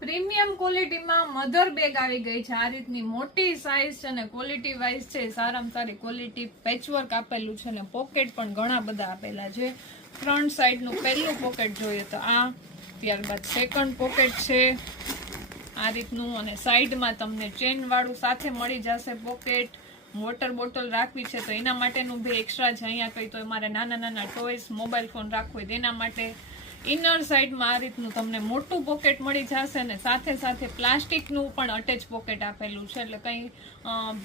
Premium ક્વોલિટીમાં mother bag આવી ગઈ છે. આ રીતની મોટી સાઈઝ છે ને ક્વોલિટી વાઇઝ છે સારામાં સારી ક્વોલિટી. પેચવર્ક આપેલું છે ને પોકેટ પણ ઘણા બધા આપેલા છે. ફ્રન્ટ સાઈડનું પહેલું પોકેટ જોઈએ તો આ, ત્યારબાદ સેકન્ડ પોકેટ છે આ રીતનું, અને સાઈડમાં તમને ચેન વાળું સાથે મળી જશે પોકેટ. વોટર બોટલ રાખવી છે તો એના માટેનું બી એક્સ્ટ્રા છે. અહીંયા કઈ તો મારે નાના નાના ટોયસ, મોબાઈલ ફોન રાખવો હોય તેના માટે. ઇનર સાઈડમાં આ રીતનું તમને મોટું પોકેટ મળી જશે ને સાથે સાથે પ્લાસ્ટિકનું પણ અટેચ પોકેટ આપેલું છે, એટલે કંઈ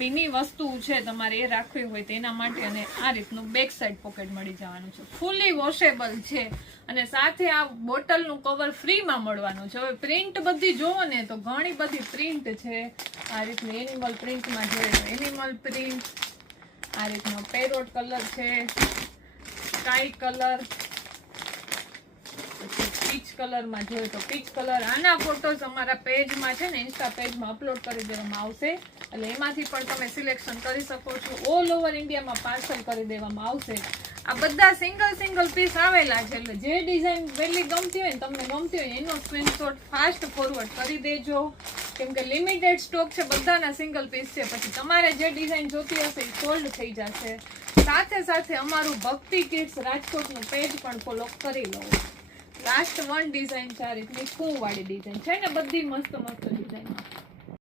ભીની વસ્તુ છે તમારે એ રાખવી હોય તેના માટે. અને આ રીતનું બેક સાઈડ પોકેટ મળી જવાનું છે. ફૂલી વોશેબલ છે અને સાથે આ બોટલનું કવર ફ્રીમાં મળવાનું છે. હવે પ્રિન્ટ બધી જોવો ને તો ઘણી બધી પ્રિન્ટ છે. આ રીતની એનિમલ પ્રિન્ટમાં જોઈએ તો એનિમલ પ્રિન્ટ, આ રીતનો પેરોટ કલર છે, સ્કાય કલર, પીચ કલરમાં જોઈએ તો પીચ કલર. આના ફોટોઝ અમારા પેજમાં છે ને ઇન્સ્ટા પેજમાં અપલોડ કરી દેવામાં આવશે, એટલે એમાંથી પણ તમે સિલેક્શન કરી શકો છો. ઓલ ઓવર ઇન્ડિયામાં પાર્સલ કરી દેવામાં આવશે. આ બધા સિંગલ પીસ આવેલા છે, એટલે જે ડિઝાઇન પહેલી ગમતી હોય ને તમને ગમતી હોય એનો સ્ક્રીનશોટ ફાસ્ટ ફોરવર્ડ કરી દેજો, કેમ કે લિમિટેડ સ્ટોક છે, બધાના સિંગલ પીસ છે. પછી તમારે જે ડિઝાઇન જોતી હશે એ સોલ્ડ થઈ જશે. સાથે સાથે અમારું ભક્તિ કિડ્સ રાજકોટનું પેજ પણ ફોલો કરી લો. લાસ્ટ વન ડિઝાઇન છે આ રીતની ફૂ વાળી ડિઝાઇન છે ને, બધી મસ્ત ડિઝાઇન.